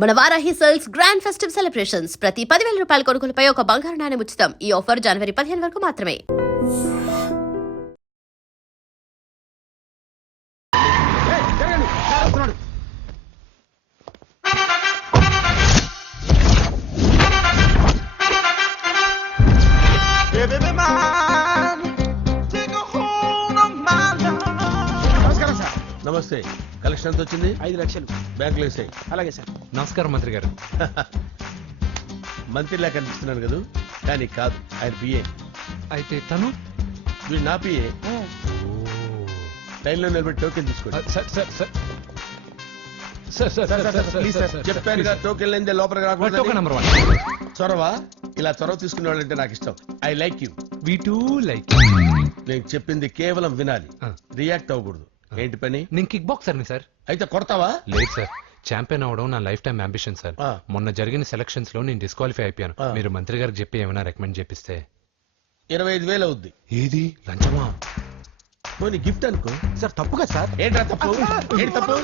మన Varahi sales grand festive celebrations ప్రతి 10,000 రూపాయల కొనుగోలుపై ఒక బంగారు నాణెం ఉచితం. ఈ ఆఫర్ జనవరి 15 వరకు మాత్రమే. నమస్తే. కలెక్షన్ ఎంత వచ్చింది? 5 లక్షలు బ్యాంకులో వేసాయి. అలాగే సార్. నమస్కారం మంత్రి గారు. మంత్రిలా కనిపిస్తున్నాను కదా, కానీ కాదు, ఆయన పిఏ. అయితే తను వీడు నా పిఏ. లైన్లో నిలబెట్టి టోకెన్ తీసుకోండి. చెప్పానుగా, టోకెన్ లేనిదే లోపలికి రాకూడదు. నెంబర్ 1 చొరవ. ఇలా చొరవ తీసుకునే వాళ్ళంటే నాకు ఇష్టం. I like you. We two like. నేను చెప్పింది కేవలం వినాలి, రియాక్ట్ అవ్వకూడదు. ఏంటి పని? నేను కిక్ బాక్సర్ని సార్. అయితే కొడతావా? లేదు సార్, ఛాంపియన్ అవడం నా లైఫ్ టైం అంబిషన్ సార్. మొన్న జరిగిన సెలక్షన్స్ లో నేను డిస్క్వాలిఫై అయిపోయాను. మీరు మంత్రి గారికి చెప్పి ఏమైనా రికమెండ్ చేపిస్తే. 25,000 అవుద్ది. ఏది లంచమా? పోనీ గిఫ్ట్ అనుకో. సార్ తప్పుగా సార్. ఏంట్రా తప్పు? ఏంటి తప్పు?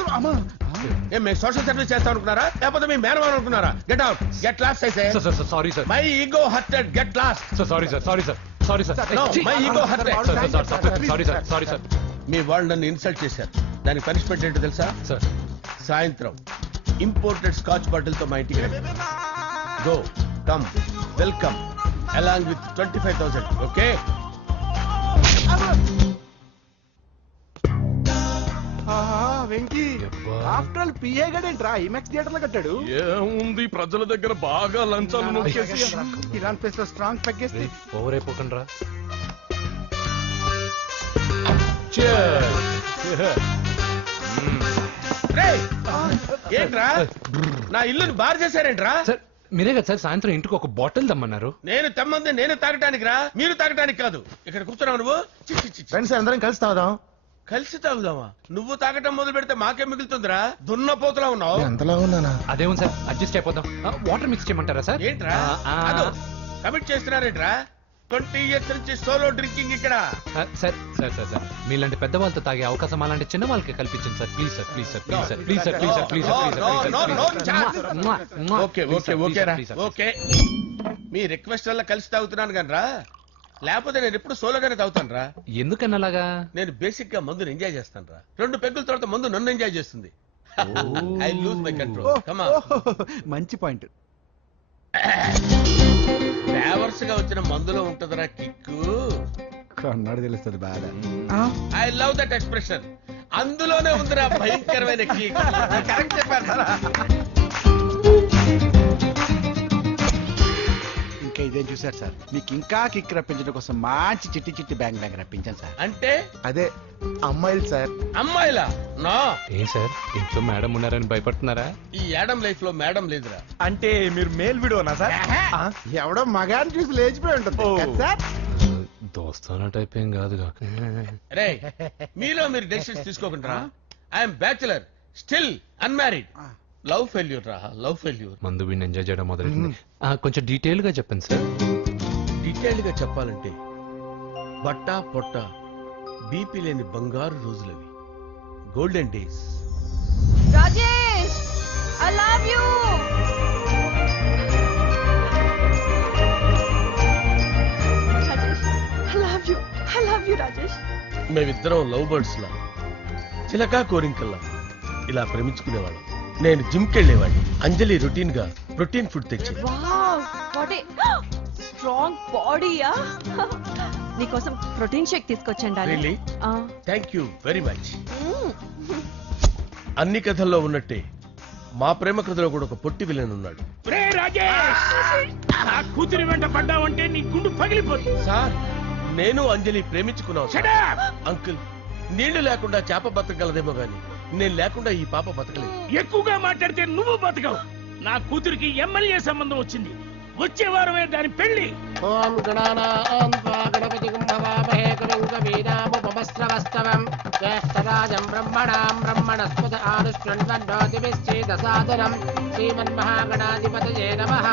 ఏం మేము సోషల్ సర్వీస్ చేస్తాం అనుకున్నారా, లేకపోతే మీ మేనమాన్ అనుకున్నారా? Get out, get lost. అయితే sorry sir, my ego hurted, get lost. Sorry sir, sorry sir, sorry sir, my ego hurted. Sorry sir, sorry sir. మీ వాళ్ళు నన్ను ఇన్సల్ట్ చేశారు. దానికి పనిష్మెంట్ ఏంటో తెలుసా? సార్ సాయంత్రం ఇంపోర్టెడ్ స్కాచ్ బాటిల్ తో మా ఇంటికి రండి. Go, come, welcome along with 25,000. Okay? Venky after all PA గడేంట్రా ఇమెక్స్ థియేటర్ లో కట్టాడు. ఏముంది, ప్రజల దగ్గర బాగా లంచాలు నొక్కేసి ఇరాన్ ప్లేస్ లో స్ట్రాంగ్ తగ్గేస్తే ఓవర్ అయిపోకండి రా. ఏంట్రా నా ఇల్లుని బార్ చేశారేంట్రా? సార్ మీరే కదా సార్ సాయంత్రం ఇంటికి ఒక బాటిల్ దమ్మన్నారు. నేను తెమ్మంది నేను తాగటానికి రా, మీరు తాగటానికి కాదు. ఇక్కడ కూర్చున్నావు నువ్వు. ఫ్రెండ్స్ అందరం కలిసి తాగుదాం. కలిసి తాగుదామా? నువ్వు తాగటం మొదలు పెడితే మాకే మిగులుతుందిరా. దున్నపోతులా ఉన్నావు. ఎంతలా ఉన్నానా? అదేమో సార్, అడ్జస్ట్ అయిపోదాం. వాటర్ మిక్స్ చేయమంటారా సార్? ఏంట్రా కమిట్ చేస్తున్నారేంట్రా? 20 years నుంచి సోలో డ్రింకింగ్ ఇక్కడ. సార్ సార్ సార్ సార్ మీలాంటి పెద్ద వాళ్ళతో తాగే అవకాశం అలాంటి చిన్న వాళ్ళకి కల్పించండి sir. Please sir, please sir, please sir, please sir, please sir, please sir. Okay okay okay రా, ఓకే. మీ రిక్వెస్ట్ వల్ల కలిసి తాగుతున్నాను కానీ రా, లేకపోతే నేను ఎప్పుడు సోలోగానే తాగుతాను రా. ఎందుకన్నా అలాగా? నేను బేసిక్ గా మందుని ఎంజాయ్ చేస్తాను రా. 2 పెగ్గుల తర్వాత మందు నన్ను ఎంజాయ్ చేస్తుంది. I lose my control. Come on. మంచి పాయింట్. ఫ్లేవర్స్ గా వచ్చిన మందులో ఉంటదరా కిక్కు. కన్నాడు తెలుస్తుంది బాగా. I love that expression. అందులోనే ఉందిరా భయంకరమైన కిక్. కరెక్ట్ చెప్పారు. ఇంకా ఇదేం చూసారు సార్, మీకు ఇంకా కిక్ రప్పించడం కోసం మంచి చిట్టి చిట్టి బ్యాంగ్ బ్యాంగ్ రప్పించాను సార్. అంటే అదే అమ్మాయిలు సార్. అమ్మాయిలా? నా ఏం సార్ ఇంట్లో మేడం ఉన్నారని భయపడుతున్నారా? ఈ యాడమ్ లైఫ్ లో మేడం లేదురా. అంటే మీరు మేల్ వీడియోనా సార్? ఎవడో మగాన్ని చూసి లేచిపోయి ఉంటుంది కదా సార్. దోస్తానా టైప్ ఏం కాదుగా. రే, మీలో మీరు డెసిషన్స్ తీసుకోకుండా. I'm bachelor, still unmarried. Love failure రా, లవ్ ఫెయిల్యూర్. మందు వీడిని ఎంజాయ్ చేయడం మొదలైంది. కొంచెం డీటెయిల్ గా చెప్పండి సార్. డీటెయిల్డ్ గా చెప్పాలంటే బట్టా పొట్ట బీపీ లేని బంగారు రోజులవి, golden days. Rajesh, I love you. I love you, Rajesh. మేమిద్దరం లవ్ బర్డ్స్ లా, చిలకా కోరింకల్లా ఇలా ప్రేమించుకునేవాళ్ళం. నేను జిమ్ కెళ్ళేవాడిని. అంజలి రొటీన్ గా ప్రోటీన్ ఫుడ్ తెచ్చి. Wow, what a strong body, yeah. నీకోసం ప్రోటీన్ షేక్ తీసుకొచ్చండి. Really? Thank you very much. అన్ని కథల్లో ఉన్నట్టే మా ప్రేమ కథలో కూడా ఒక పొట్టి విలన్ ఉన్నాడు. కూతురి వెంట పడ్డావంటే నీ గుండు పగిలిపోతుంది. సార్, నేను అంజలి ప్రేమించుకున్నాను. అంకుల్, నీళ్లు లేకుండా చేప బతకగలదేమో గాని నేను లేకుండా ఈ పాప బతకలేదు. ఎక్కువగా మాట్లాడితే నువ్వు బతకవు. నా కూతురికి ఎమ్మెల్యే సంబంధం వచ్చింది. వచ్చే వారమే దాని పెళ్లి. ఓం గణపతి కుంభవామహే కవిం కవీనాముపమస్రవస్తవం జ్యేష్ఠరాజం బ్రహ్మణాం బ్రహ్మణస్పద ఆనుష్ణ్వన్నోతిభిశ్చేదసాదరం శ్రీమన్మహాగణాధిపతయే నమః.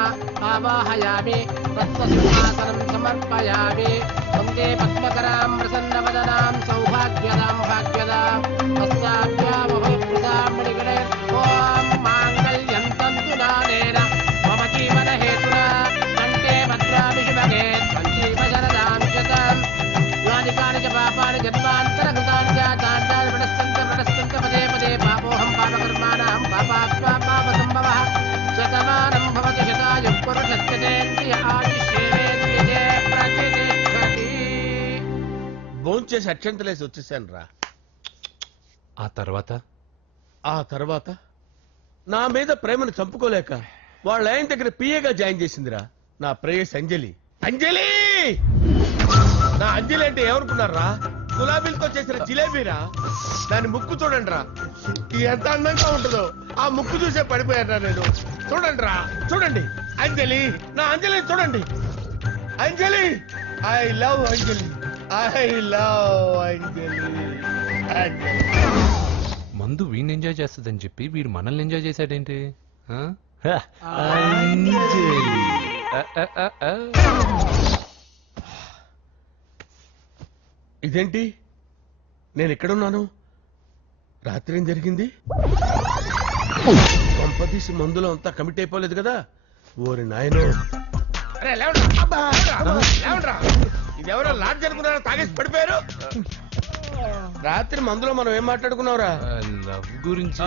ఆవాహయామి తత్వసింహాసనం సమర్పయామి. వందే పద్మకరాం ప్రసన్నవదనాం సౌభాగ్యదాం భాగ్యదాం. తస్యాభ్యామభయప్రదాం మణిగణే. ఓం మాంగళ్యం తంతు చేసి అక్షంతలేసి వచ్చేసాను రా. ఆ తర్వాత ఆ తర్వాత నా మీద ప్రేమను చంపుకోలేక వాళ్ళ ఆయన దగ్గర పిఏగా జాయిన్ చేసిందిరా నా ప్రేయస్ అంజలి. అంజలి నా అంజలి అంటే ఏమనుకున్నారా? గులాబీలతో చేసిన జిలేబీరా. దాని ముక్కు చూడండి రా, ఎంత అందంగా ఉంటుందో. ఆ ముక్కు చూసే పడిపోయారా నేను. చూడండి రా, చూడండి అంజలి, నా అంజలి చూడండి. Anjali, I love Anjali, I love Anjali. Anjali మందు వీడిని ఎంజాయ్ చేస్తుందని చెప్పి వీడు మనల్ని ఎంజాయ్ చేశాడేంటి? ఆ? ఇదేంటి, నేను ఎక్కడున్నాను? రాత్రి ఏం జరిగింది? కొంపదీసి మందులో అంతా కమిట్ అయిపోలేదు కదా? ఓరి నాయనో, ఇదెవరో లాడ్జ్ అనుకున్నారా? తాగేసి పడిపోయారు. రాత్రి మందులో మనం ఏం మాట్లాడుకున్నావురా? లవ్ గురించి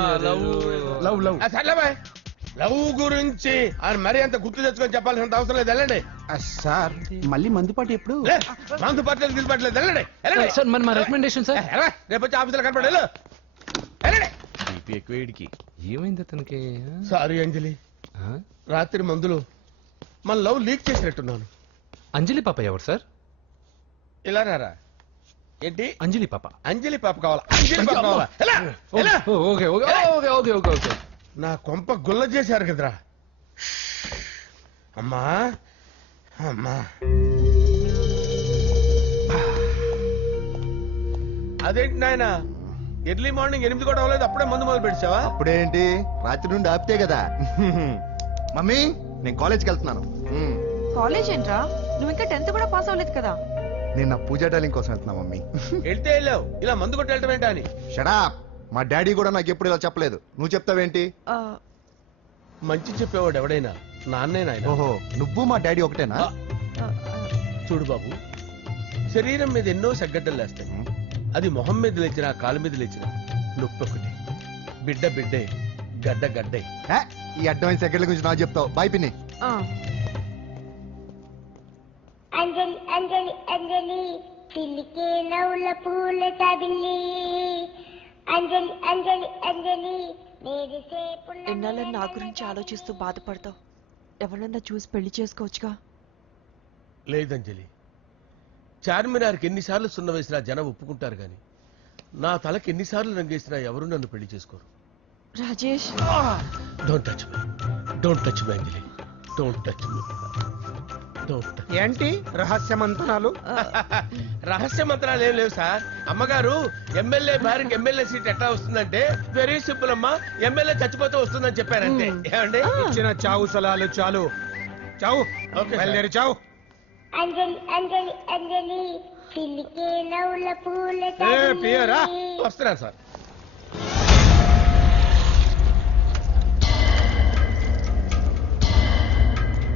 లవ్ గురించి ఆయన మరీ అంత గుర్తు తెచ్చుకొని చెప్పాల్సినంత అవసరం లేదు. వెళ్ళండి. సార్ మళ్ళీ మందుపాటి ఎప్పుడు? లే, మందు పట్టలేదు గిలిపట్టలేదు. వెళ్ళండి, వెళ్ళండి. సార్ మరి మా రికమెండేషన్ సార్. రేపు వచ్చి ఆఫీసులో కనపడి వెళ్ళు. వెళ్ళండి. ఏమైంది అతనికి? సారీ అంజలి, ఆ? రాత్రి మందులో మన లవ్ లీక్ చేసినట్టున్నాను. అంజలి పాప ఎవరు సార్? ఇలా రారా. ఏంటి? అంజలి పాప. అంజలి పాప కావాలా? అంజలి పాప కావాలా? ఎలా? ఎలా? Okay okay okay okay okay okay. నా కొంప గుల్ల చేశారు కదరా. అమ్మా అమ్మా, అదేంటి నాయన, ఎర్లీ మార్నింగ్ 8 కూడా అవ్వలేదు, అప్పుడే మందు మొదలు పెడిచావా? అప్పుడేంటి, రాత్రి నుండి ఆపితే కదా. మమ్మీ, నేను కాలేజ్కి వెళ్తున్నాను. కాలేజ్ ఏంట్రా? నువ్వు ఇంకా 10th కూడా పాస్ అవ్వలేదు కదా. నేను నా పూజా డాలింగ్ కోసం వెళ్తున్నా మమ్మీ. వెళ్తే వెళ్ళావు, ఇలా మందు కొట్టి వెళ్ళటం ఏంటా అని. షడా, మా డాడీ కూడా నాకు ఎప్పుడు ఇలా చెప్పలేదు. నువ్వు చెప్తావేంటి? ఆ, మంచి చెప్పేవాడు ఎవడైనా నాన్నే నాయన. ఓహో, నువ్వు మా డాడీ ఒకటేనా? ఆ, చూడు బాబు, శరీరం మీద ఎన్నో సగ్గడ్డలు లేస్తాయి. అది మొహం మీద లేచినా కాలు మీద లేచినా నొప్పి ఒకటి. బిడ్డ బిడ్డే, గడ్డ గడ్డే. హే, ఈ అడ్వాన్స్ సెకండ్ల గురించి నాకు చెప్తావు. బాయ్ పిన్ని. ఆ. అంజలి అంజలి అంజలి పిల్లికే నవ్వుల పూల తబిల్లి అంజలి అంజలి అంజలి నేరిసే పుల్ల ఎన్నాళ్ళని నా గురించి ఆలోచిస్తూ బాధపడతావు. ఎవరన్నా చూసి పెళ్లి చేసుకోవచ్చుగా. లేదంజలి, చార్మినార్కి ఎన్నిసార్లు సున్న వేసినా జనం ఒప్పుకుంటారు గాని నా తలకి ఎన్నిసార్లు రంగేసినా ఎవరు నన్ను పెళ్లి చేసుకోరు. Rajesh, don't touch me, don't touch me Anjali, don't touch me, don't. ఏంటి రహస్య మంతనాలు? రహస్య మంత్రాలు ఏం లేవు సార్. అమ్మగారు ఎమ్మెల్యే భార్యకి ఎమ్మెల్యే సీట్ ఎట్లా వస్తుందంటే వెరీ సింపుల్ అమ్మా, ఎమ్మెల్యే చచ్చిపోతే వస్తుందని చెప్పారంటే. ఏమండి? ఇచ్చిన చావు సలాలు చాలు. చావు, ఓకే సార్. బయలుదేరి చావు. అంజలి అంజలి అంజలి పిల్లికే నవ్వుల పూల పియరా? తబిల్లి వస్తున్నాను సార్.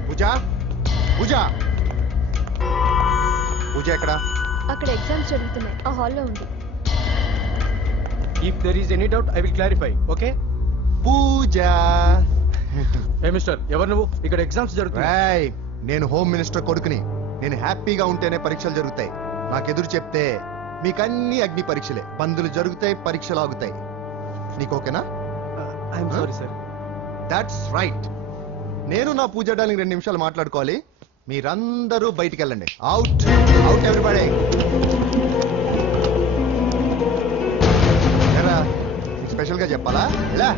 పూజ, పూజ, పూజ ఎక్కడ? అక్కడ ఎగ్జామ్స్ జరుగుతున్నాయి, ఆ హాల్లో ఉంది. If there is any doubt I will clarify. Okay? Pooja. ఏ మిస్టర్, ఎవరు నువ్వు? ఇక్కడ ఎగ్జామ్స్ జరుగుతున్నాయి. రాయ్, నేను హోమ్ మినిస్టర్ కొడుకుని. నేను హ్యాపీగా ఉంటేనే పరీక్షలు జరుగుతాయి. నాకెదురు చెప్తే మీకన్నీ అగ్ని పరీక్షలే. బందులు జరుగుతాయి, పరీక్షలు ఆగుతాయి. నీకు ఓకేనా? I'm sorry sir. That's right. నేను నా పూజ డాలింగ్ 2 నిమిషాలు మాట్లాడుకోవాలి. మీరందరూ బయటికి వెళ్ళండి. Out, out everybody. స్పెషల్ గా చెప్పాలా? ఇలా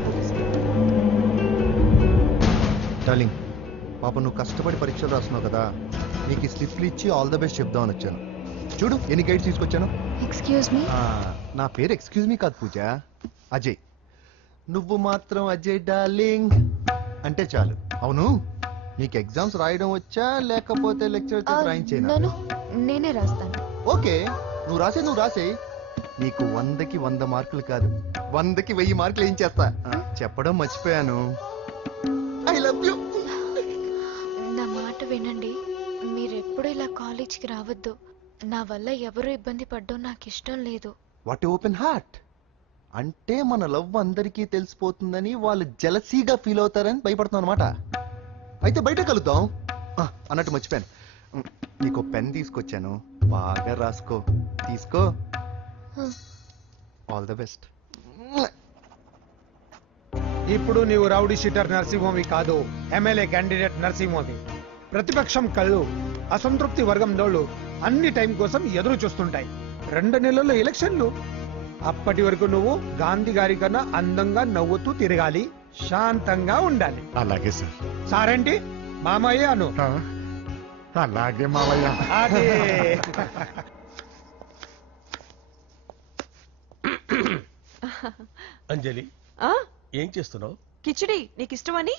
డార్లింగ్, పాప నువ్వు కష్టపడి పరీక్షలు రాస్తున్నావు కదా, నీకు ఈ స్లిప్లు ఇచ్చి ఆల్ ద బెస్ట్ చెప్దామని వచ్చాను. చూడు ఎన్ని గైడ్స్ తీసుకొచ్చాను. Excuse me. నా పేరు ఎక్స్క్యూజ్ మీ కాదు పూజ, అజయ్. నువ్వు మాత్రం అజయ్ డార్లింగ్ అంటే చాలు. అవును, నీకు ఎగ్జామ్స్ రాయడం వచ్చా లేకపోతే లెక్చర్ రాయించేనా? నేనే రాస్తాను. ఓకే, నువ్వు రాసే. నీకు 100కి 100 మార్కులు కాదు, 100కి 1000 మార్కులు ఏం చేస్తా. చెప్పడం మర్చిపోయాను, ఐ లవ్ యూ. నా మాట వినండి, మీరెప్పుడు ఇలా కాలేజ్కి రావద్దు. నా వల్ల ఎవరు ఇబ్బంది పడ్డం నాకు ఇష్టం లేదు. What open heart. అంటే మన లవ్ అందరికీ తెలిసిపోతుందని వాళ్ళు జలసీగా ఫీల్ అవుతారని భయపడుతున్నాం అనమాట. అయితే బయట కలుద్దాం. అన్నట్టు మర్చిపోయాను, నీకు పెన్ తీసుకొచ్చాను, బాగా రాసుకో. తీసుకో. All the best. ఇప్పుడు నీవు రౌడీ షీటర్ నరసింహవి కాదు, ఎమ్మెల్యే క్యాండిడేట్ నరసింహవి. ప్రతిపక్షం కళ్ళు అసంతృప్తి వర్గంలోళ్ళు అన్ని టైం కోసం ఎదురు చూస్తుంటాయి. 2 నెలల్లో ఎలక్షన్లు. అప్పటి వరకు నువ్వు గాంధీ గారి కన్నా అందంగా నవ్వుతూ తిరగాలి, శాంతంగా ఉండాలి. అలాగే సార్. సారేంటి మామయ్య అను. అలాగే మావయ్య. అదే అంజలి, ఆ ఏం చేస్తున్నావు? కిచిడి నీకు ఇష్టమని.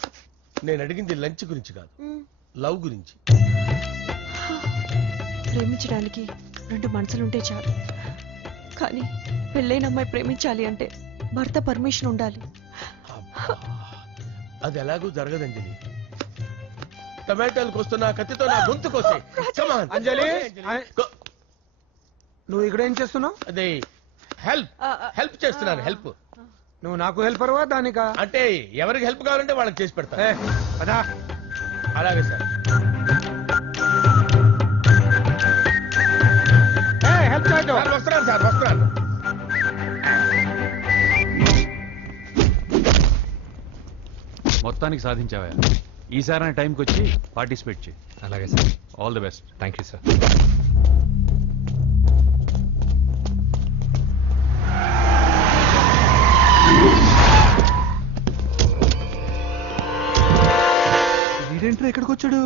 నేను అడిగింది లంచ్ గురించి కాదు, లవ్ గురించి. ప్రేమించడానికి 2 మనసులుంటే చాలు, కానీ పెళ్ళైన అమ్మాయి ప్రేమించాలి అంటే భర్త పర్మిషన్ ఉండాలి. అబ్బా, అది ఎలాగూ జరగదు అంజలి. టమాటాలు కోస్తున్నా కత్తితో నా గొంతు కోసే. Come on. Anjali, Go. నువ్వు ఇక్కడ ఏం చేస్తున్నావు? అదే హెల్ప్ చేస్తున్నాను. హెల్ప్ నువ్వు నాకు హెల్పర్వా దానికా? అంటే ఎవరికి హెల్ప్ కావాలంటే వాళ్ళకి చేసి పెడతా. పదా. అలాగే సార్. హెల్ప్ చేయడం. సార్ వస్తున్నాను, సార్ వస్తున్నాను. మొత్తానికి సాధించావా? ఈసారి టైంకి వచ్చి పార్టిసిపేట్ చేయి. అలాగే sir. All the best. Thank you sir. వీడేంట్రా ఎక్కడికి వచ్చాడు?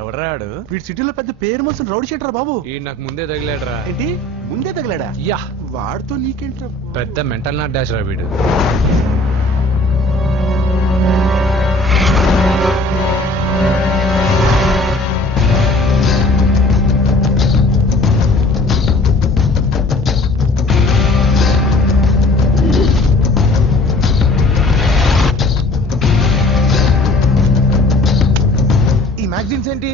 ఎవడరాడు? వీడి సిటీలో పెద్ద పేరు మోసిన రౌడీ షీటర్ బాబు. ఈ నాకు ముందే తగిలాడరా. ఏంటి ముందే తగిలాడా? యా, వాడితో నీకేంట్రా? పెద్ద మెంటల్ నాట్ డాష్ రా వీడు. మ్యాగజైన్స్ ఏంటి?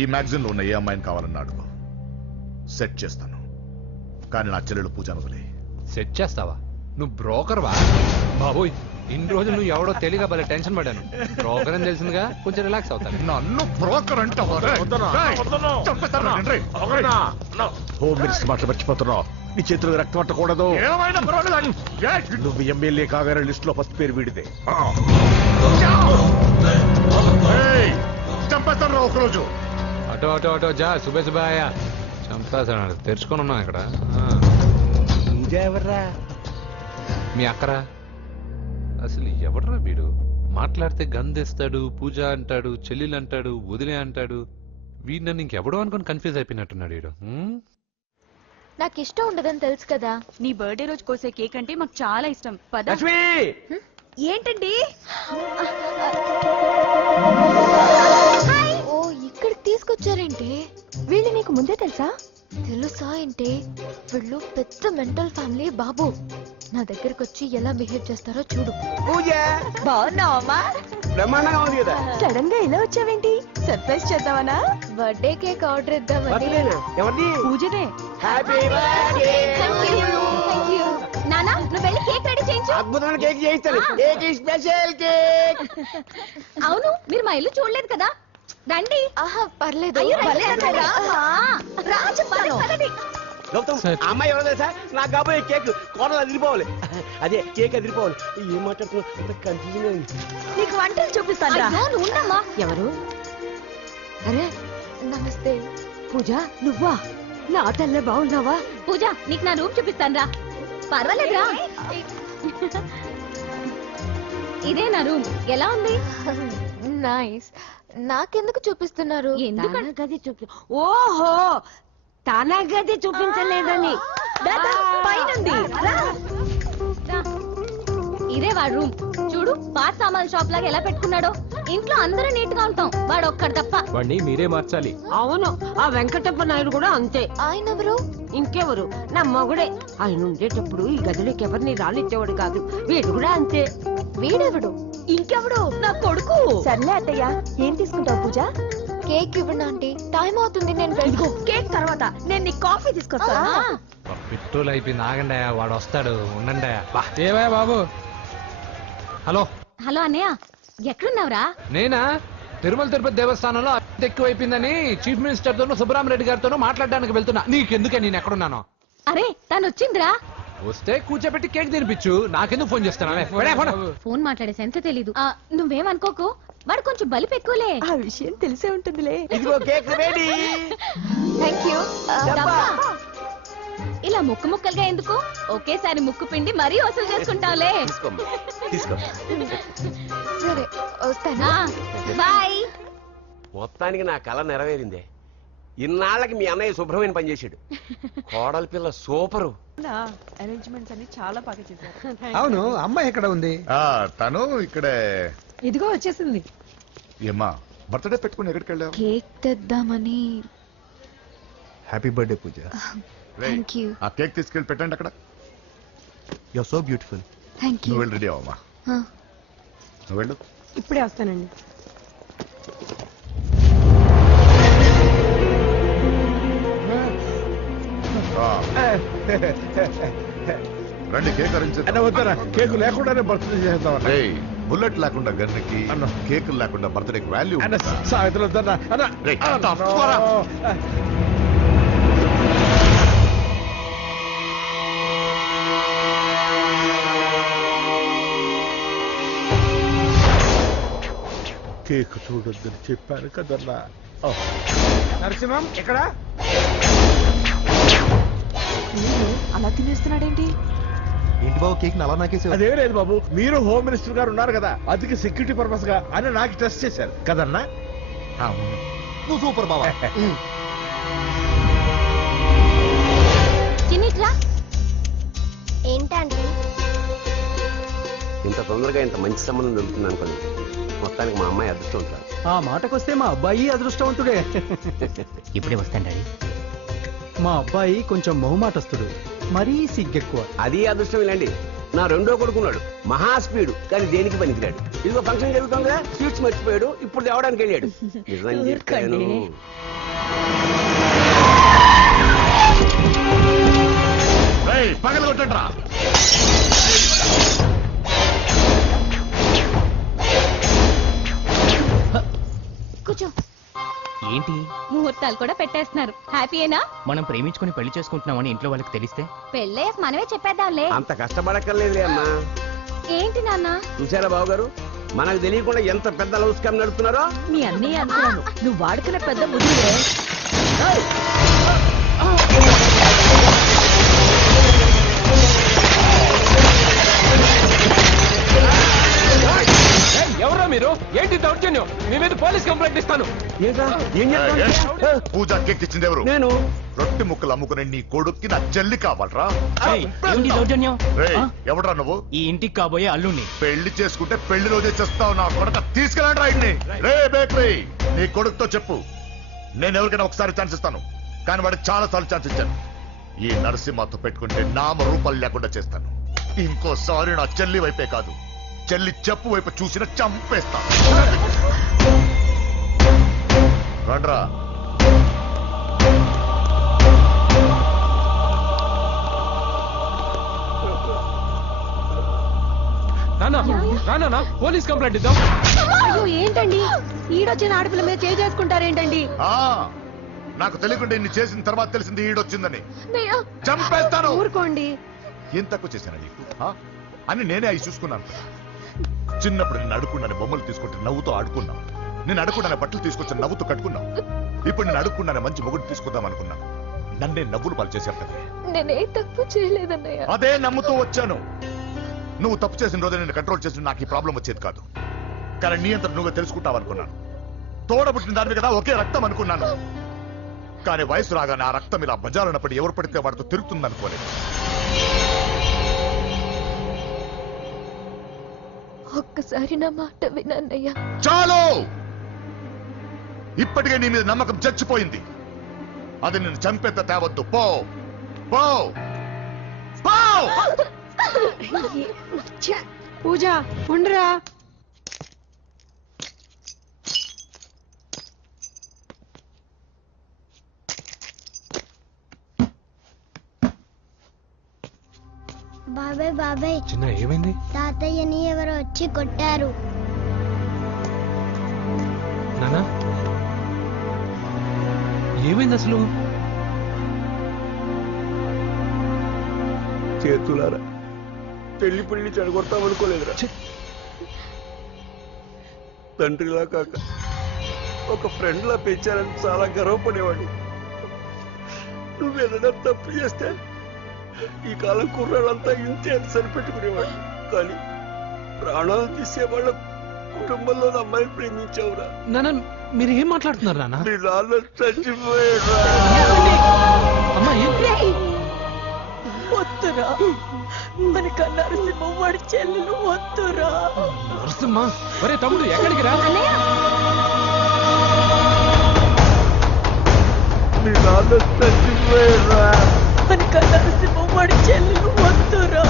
ఈ మ్యాగజైన్ లో ఉన్న ఏ అమ్మాయిని కావాలన్నాడు సెట్ చేస్తాను, కానీ నా చెల్లెలు పూజను వదిలే. సెట్ చేస్తావా? నువ్వు బ్రోకర్ వా బాబోయ్? ఇన్ని రోజులు నువ్వు ఎవడో తెలియక భలే టెన్షన్ పడ్డాను. బ్రోకర్ అని తెలిసిందిగా కొంచెం రిలాక్స్ అవుతాను. నన్ను బ్రోకర్ అంటావా? హోమ్ మినిస్టర్ మాటలు మర్చిపోతున్నావు. నీ చేతులు రక్తం పట్టకూడదు. నువ్వు ఎమ్మెల్యే కాగానే లిస్ట్ లో ఫస్ట్ పేరు వీడితే. చంపేస్తాను ఒకరోజు. అటో అటో అటో జా సుబే సుబాయ చంపేస్తాడు. తెరుచుకొని ఉన్నాను ఇక్కడ. ఎవర్రా? మీ అక్కరా? అసలు ఎవడరా వీడు? మాట్లాడితే గంధేస్తాడు, పూజ అంటాడు, చెల్లెలు అంటాడు, వదిలే అంటాడు. వీడు నన్ను ఇంకెవడో అనుకుని కన్ఫ్యూజ్ అయిపోయినట్టున్నాడు వీడు. నాకు ఇష్టం ఉండదని తెలుసు కదా. నీ బర్త్డే రోజు కోసే కేక్ అంటే మాకు చాలా ఇష్టం. పద. ఏంటండి? ఓ, ఇక్కడికి తీసుకొచ్చారేంటి? వీళ్ళు నీకు ముందే తెలుసా? తెలుసా ఏంటి? వీళ్ళు పెద్ద మెంటల్ ఫ్యామిలీ బాబు. నా దగ్గరకు వచ్చి ఎలా బిహేవ్ చేస్తారో చూడు. బాగున్నావమ్మా? బ్రహ్మాండంగా ఉంది కదా. సడన్ గా ఇలా వచ్చావేంటి? సర్ప్రైజ్ చేద్దామనా? బర్త్డే కేక్ ఆర్డర్ ఇద్దామని. ఎవరిది? పూజనే. Happy birthday. Thank you. నానా, నువ్వు వెళ్ళి కేక్ రెడీ చేయించు. అద్భుతమైన కేక్ చేయిస్తాను. Cake special cake. అవును, మీరు మా ఇల్లు చూడలేదు కదా. రండి. ఆహా, పర్లేదు. గౌతమ్, ఆ అమ్మాయి ఎవరో తెలుసా? నాకు కాబోయే కేక్ కోడలు అదిరిపోవాలి. అదే కేక్ అదిరిపోవాలి. ఏం మాట్లాడుతున్నావు? కన్ఫ్యూజన్ అయింది. నీకు వంటలు చూపిస్తాను. ఉండమ్మా. ఎవరు? అరే నమస్తే. పూజ, నువ్వా? నా తల్లే బాగున్నావా? పూజ, నీకు నా రూమ్ చూపిస్తాను రా. పర్వాలేదురా. ఇదే నా రూమ్. ఎలా ఉంది? నైస్. నాకెందుకు చూపిస్తున్నారు? గది చూపి. ఓహో, తన గది చూపించలేదని. పైనుంది. ఇదే వాడు రూమ్. చూడు, పాత సామాన్ షాప్ లాగా ఎలా పెట్టుకున్నాడో. ఇంట్లో అందరూ నీట్ గా ఉంటాం, వాడు ఒక్కడు తప్ప. వాడిని మీరే మార్చాలి. అవును, ఆ వెంకటప్ప నాయుడు కూడా అంతే. ఆయన ఎవరు? ఇంకెవరు? నా మొగుడే. ఆయన ఉండేటప్పుడు ఈ గదిలోకి ఎవరిని రానిచ్చేవాడు కాదు. వీడు కూడా అంతే. వీడెవడు? ఇంకెవడు? నా కొడుకు. సర్లే అత్తయ్య, ఏం తీసుకుంటావు పూజ? కేక్ ఇవ్వండి ఆంటీ, టైం అవుతుంది. నేను ఇదిగో కేక్ తర్వాత నేను నీ కాఫీ తీసుకొస్తా. పెట్రోల్ అయిపోయింది, ఆగండి. వాడు వస్తాడు, ఉండండి. ఏవా బాబు? హలో హలో అన్నయ్య, ఎక్కడున్నావురా? నేనా? తిరుమల తిరుపతి దేవస్థానంలో అత్యంత ఎక్కువైపోయిందని చీఫ్ మినిస్టర్ తోనూ సుబ్బరామరెడ్డి గారితోనూ మాట్లాడడానికి వెళ్తున్నా. నీకెందుకే నేను ఎక్కడున్నాను? అరే తను వచ్చిందిరా. వస్తే కూర్చోబెట్టి కేక్ తినిపించు, నాకెందుకు ఫోన్ చేస్తాను? ఫోన్ మాట్లాడే సెన్స్ తెలీదు. నువ్వేమనుకోకు, వాడు కొంచెం బలిపు ఎక్కువలే. ఆ విషయం తెలిసే ఉంటుందిలే. ఇదిగో కేక్ రెడీ. Thank you. ఇలా ముక్కు ముక్కలుగా ఎందుకు, ఒకేసారి ముక్కు పిండి మరీ వసూలు చేసుకుంటావులే. తీసుకో. సరే వస్తానా. బాయ్. మొత్తానికి నా కళ నెరవేరిందే. ఇన్నాళ్ళకి మీ అన్నయ్య శుభ్రమైన పని చేశాడు. కోడలి పిల్ల సూపరు. అరేంజ్మెంట్స్ అన్ని చాలా బాగా చేశారు. అవును, అమ్మాయి ఎక్కడ ఉంది? తను ఇక్కడే. ఇదిగో వచ్చేసింది. ఏమ్మా బర్త్డే పెట్టుకుని ఎక్కడికి వెళ్ళావు? కేక్ తెద్దామని. Happy birthday Pooja. Thank you. ఆ కేక్ తీసుకెళ్ళి పెట్టండి అక్కడ. You are so beautiful. Thank you. నువ్వు వెళ్ళి రెడీ అవమ్మా. నువ్వు వెళ్ళు. ఇప్పుడే వస్తానండి. రండి కేక్ వద్దరా, కేకు లేకుండానే బర్త్డే చేద్దాం. బుల్లెట్ లేకుండా గన్నుకి కేక్ లేకుండా బర్త్డేకి వాల్యూ. సాయంత్రం వద్దన్నా. కేక్ చూడొద్దని చెప్పాను కదన్నా. నరసింహం ఎక్కడ? అలా తినేస్తున్నాడేంటి? ఏంటి బాబు కేక్ అలా నాకేసి? అదే లేదు బాబు, మీరు హోమ్ మినిస్టర్ గారు ఉన్నారు కదా, అందుకే సెక్యూరిటీ పర్పస్ గా అని నాకు టెస్ట్ చేశారు కదన్నా. నువ్వు సూపర్ బాబా. చిన్నిట్రా. ఏంటండి ఇంత తొందరగా ఇంత మంచి సంబంధం దొరుకుతుంది అనుకోండి. మొత్తానికి మా అమ్మాయి అదృష్టం ఉంటారు. ఆ మాటకొస్తే మా అబ్బాయి అదృష్టవంతుడే. ఇప్పుడే వస్తాను డాడీ. మా అబ్బాయి కొంచెం మొహమాటస్తుడు, మరీ సిగ్గెక్కువ. అది అదృష్టం ఇలాండి. నా రెండో కొడుకున్నాడు, మహా స్పీడు, కానీ దేనికి పనికిరాడు. ఇదిగో ఫంక్షన్ జరుగుతుంది కదా, స్వీట్స్ మర్చిపోయాడు, ఇప్పుడు తేవడానికి వెళ్ళాడు. నిజం చెప్పాను. పగల కొట్టండి. కూర్చో. ఏంటి ముహూర్తాలు కూడా పెట్టేస్తున్నారు. హ్యాపీయేనా? మనం ప్రేమించుకుని పెళ్లి చేసుకుంటున్నామని ఇంట్లో వాళ్ళకి తెలిస్తే? పెళ్ళయ్యాక మనమే చెప్పేద్దాంలే. అంత కష్టపడక్కర్లేదులే అమ్మా. ఏంటి నాన్న? చూసారా బాబు గారు, మనకు తెలియకుండా ఎంత పెద్ద లవ్ స్కామ్ నడుపుతున్నారో. మీ అన్నయ్య అనుకున్నాను, నువ్వు వాడుకునే పెద్ద ముద్దులే. ఎవరో మీరు? ఏంటి దౌర్జన్యం? మీ మీద పోలీస్ కంప్లైంట్ ఇస్తాను. పూజ కేక్ ఇచ్చింది ఎవరు? నేను. రొట్టె ముక్కలు అమ్ముకునే నీ కొడుక్కి నా చెల్లి కావాలరా? ఏంటి దౌర్జన్యం? ఎవడరా నువ్వు? ఈ ఇంటికి కాబోయే అల్లుణ్ణి. పెళ్లి చేసుకుంటే పెళ్లి రోజే చేస్తావు నా కొడుక. తీసుకెళ్ళండి రైడ్ని. రే బేకరీ, నీ కొడుకుతో చెప్పు, నేను ఎవరికైనా ఒకసారి ఛాన్స్ ఇస్తాను, కానీ వాడికి చాలా సార్లు ఛాన్స్ ఇచ్చాను. ఈ నరసింహతో పెట్టుకుంటే నామ రూపాలు లేకుండా చేస్తాను. ఇంకోసారి నా చెల్లి వైపే కాదు, చెల్లి చెప్పు వైపు చూసిన చంపేస్తా. రండ్రా. నానా పోలీస్ కంప్లైంట్ ఇద్దాం. అయ్యో ఏంటండి, ఈడొచ్చిన ఆడపిల్ల మీద చేసుకుంటారేంటండి? నాకు తెలియకుండా ఇన్ని చేసిన తర్వాత తెలిసింది ఈడొచ్చిందని. చంపేస్తాను. ఊరుకోండి. ఏం తక్కువ చేశాను నీకు అని నేనే అవి చూసుకున్నాను. చిన్నప్పుడు నేను అడుక్కున్నాను బొమ్మలు తీసుకుంటే నవ్వుతో ఆడుకున్నాను. నేను అడుక్కున్నాను బట్టలు తీసుకొచ్చి నవ్వుతూ కట్టుకున్నాను. ఇప్పుడు నేను అడుక్కున్నాను మంచి మొగుడు తీసుకుందాం అనుకున్నాను. నన్నే నవ్వులు పాలు చేశారు కదా. నేనే తప్పు చేయలేదన్నయ్య. అదే నమ్ముతూ వచ్చాను. నువ్వు తప్పు చేసిన రోజు నేను కంట్రోల్ చేసిన నాకు ఈ ప్రాబ్లం వచ్చేది కాదు. కానీ నీ అంతా నువ్వే తెలుసుకుంటావు అనుకున్నాను. తోడబుట్టిన దాని కదా ఒకే రక్తం అనుకున్నాను. కానీ వయసు రాగానే ఆ రక్తం ఇలా బజారున్నప్పుడు ఎవరు పడితే వాడితో తిరుగుతుంది అనుకోలేదు. ఒక్కసారి నా మాట వినన్నయ్య. చాలు, ఇప్పటికే నీ మీద నమ్మకం చచ్చిపోయింది. అది నిన్ను చంపేత తేవద్దు. పో పో పో. పూజ ఉండరా. బాబాయ్ బాబాయ్, చిన్న ఏమైంది? తాతయ్యని ఎవరో వచ్చి కొట్టారు. నానా ఏమైంది అసలు? చేతులారా పెళ్లి పెళ్లి చెడగొడతామనుకోలేదురా. తండ్రిలా కాక ఒక ఫ్రెండ్లా పెంచాలని చాలా గర్వపడేవాడిని. నువ్వేదైనా తప్పు చేస్తే ఈ కాలం కుర్రాళ్ళంతా ఇంతే అని సరిపెట్టుకునేవాడు. కానీ ప్రాణాలు తీసేవాళ్ళ కుటుంబంలో అమ్మాయిని ప్రేమించావురా. నాన్న మీరు ఏం మాట్లాడుతున్నారు నాన్న? నీ నాన్న చచ్చిపోయాడురా. వద్దురా, మనకు నరసింహ వాడి చెల్లెలు వద్దురా. నరసింహ ఒరే తమ్ముడు ఎక్కడికి రా? నీ నాన్న చచ్చిపోయాడురా. మనకు నరసింహ వాడి చెల్లెలు వద్దురా.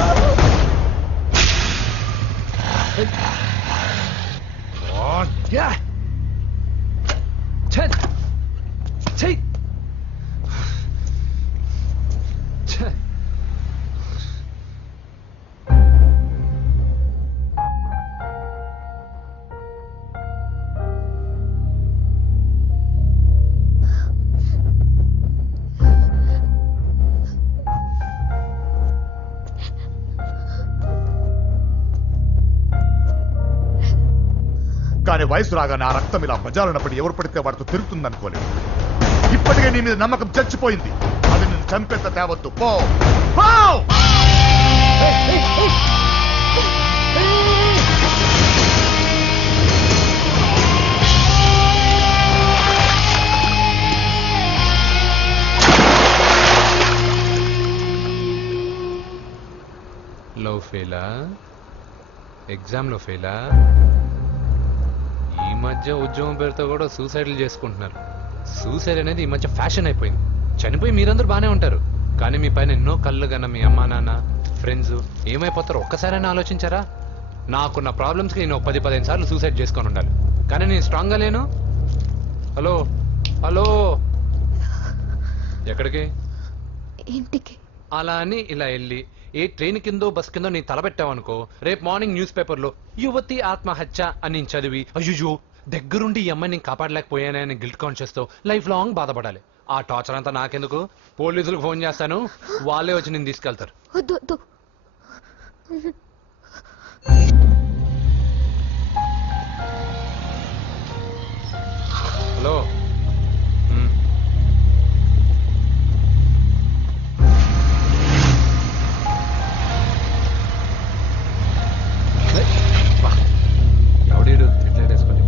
కానీ వయసు రాగానే ఆ రక్తం ఇలా బజారున్నప్పుడు ఎవరు పడితే వాడితో తిరుగుతుందనుకోలేదు. ఇప్పటికే నీ మీద నమ్మకం చచ్చిపోయింది. అది నిన్ను చంపేంత తేవద్దు. పో పో! లవ్ ఫెయిలా? ఎగ్జామ్లో ఫెయిలా? ఈ మధ్య ఉద్యోగం పేరుతో కూడా సూసైడ్లు చేసుకుంటున్నారు. సూసైడ్ అనేది ఈ మధ్య ఫ్యాషన్ అయిపోయింది. చనిపోయి మీరందరూ బాగానే ఉంటారు, కానీ మీ పైన ఎన్నో కళ్ళు కన్నా మీ అమ్మా నాన్న ఫ్రెండ్స్ ఏమైపోతారో ఒక్కసారైనా ఆలోచించారా? నాకున్న ప్రాబ్లమ్స్కి నేను 10-15 సార్లు సూసైడ్ చేసుకొని ఉండాలి, కానీ నేను స్ట్రాంగ్గా లేను. హలో హలో, ఎక్కడికి? ఇంటికి. అలా అని ఇలా వెళ్ళి ఏ ట్రైన్ కిందో బస్ కిందో నీ తలపెట్టావనుకో, రేపు మార్నింగ్ న్యూస్ పేపర్లో యువతి ఆత్మహత్య అని నేను చదివి అయ్యో దగ్గరుండి ఈ అమ్మాయి నేను కాపాడలేకపోయానని గిల్ట్ కాన్షియస్ తో లైఫ్ లాంగ్ బాధపడాలి. ఆ టార్చర్ అంతా నాకెందుకు? పోలీసులకు ఫోన్ చేస్తాను, వాళ్ళే వచ్చి నేను తీసుకెళ్తారు. హలో, ఎవడీడు ఎట్లా వేసుకోండి.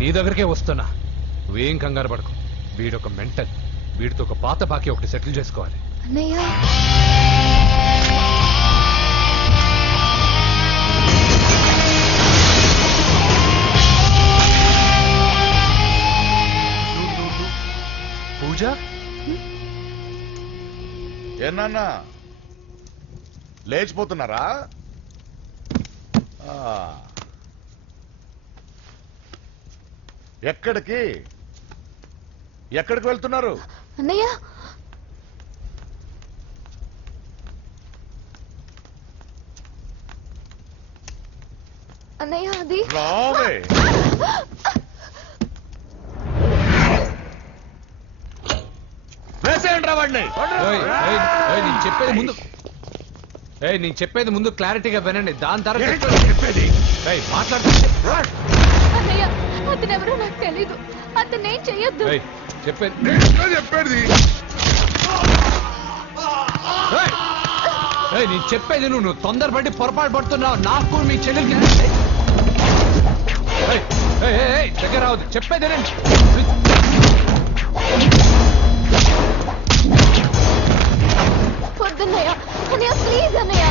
నీ దగ్గరికే వస్తున్నా, నువ్వేం కంగారు పడకు. వీడొక మెంటల్, వీడితో ఒక పాత బాకీ ఒకటి సెటిల్ చేసుకోవాలి. అన్నయ్య, పూజ ఏనా లేచిపోతున్నారా? ఎక్కడికి ఎక్కడికి వెళ్తున్నారు? అన్నయ్య, అన్నయ్య అది రావే. నేను చెప్పేది ముందు క్లారిటీగా వినండి, దాని తర్వాత చెప్పేది అన్నయ్య, అతనెవరో నాకు తెలీదు, అతనేం చెయ్యొద్దు. చెప్పేది నేను చెప్పేది నువ్వు తొందరపడి పొరపాటు పడుతున్నావు. నాకు మీ చెల్లెలకి దగ్గర రావద్దు, చెప్పేది వద్దన్నయ్య, అన్నయ్య ప్లీజ్ అన్నయ్య.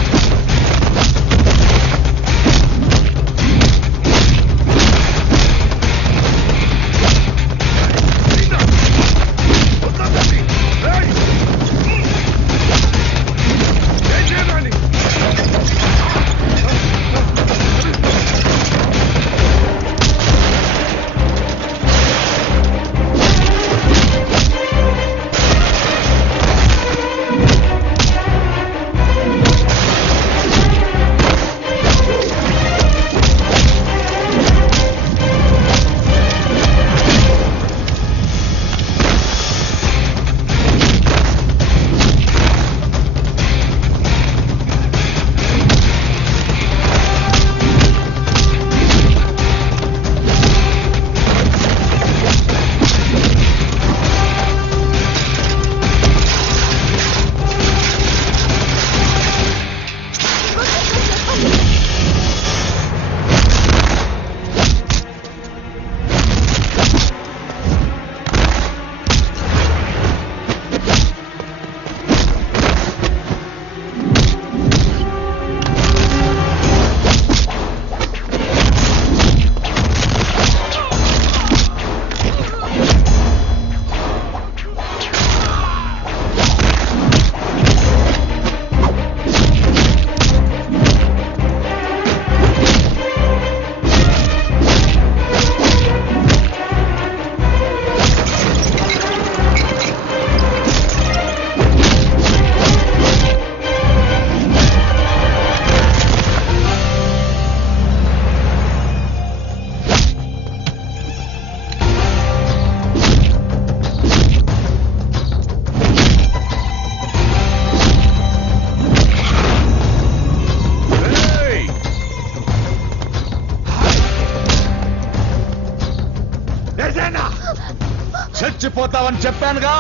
చచ్చిపోతావని చెప్పానుగా,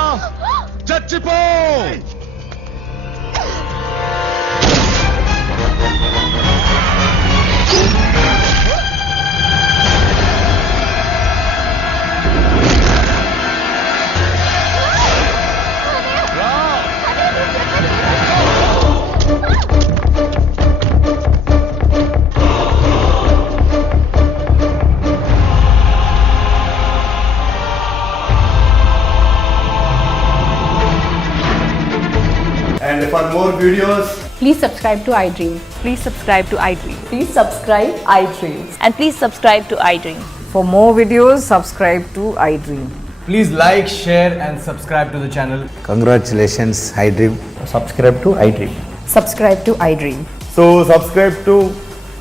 చచ్చిపో. And for more videos, Please subscribe to iDream. Please subscribe to iDream. Please subscribe iDream. And please subscribe to iDream. For more videos, subscribe to iDream. please like, share, and subscribe to the channel. Congratulations, iDream. Subscribe to iDream. Subscribe to iDream. So subscribe to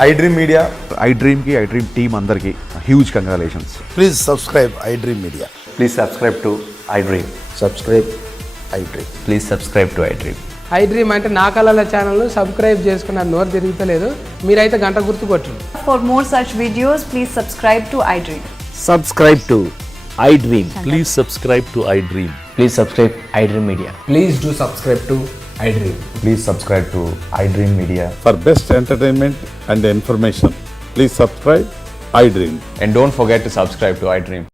iDream Media. iDream కి iDream team అందరికి huge congratulations. Please subscribe iDream media. Please subscribe to iDream. Subscribe iDream. Please subscribe to iDream. iDream అంటే నా కళల ఛానల్ను subscribe చేసుకున్న నోరు తిరుగుతలేదు, మీరైతే గంట గుర్తు కొట్టండి. For more such videos, please subscribe to iDream. Subscribe to iDream. Please subscribe to iDream. Please subscribe iDream Media. Please do subscribe to iDream. Please subscribe to iDream Media. For best entertainment and information, please subscribe iDream. And don't forget to subscribe to iDream.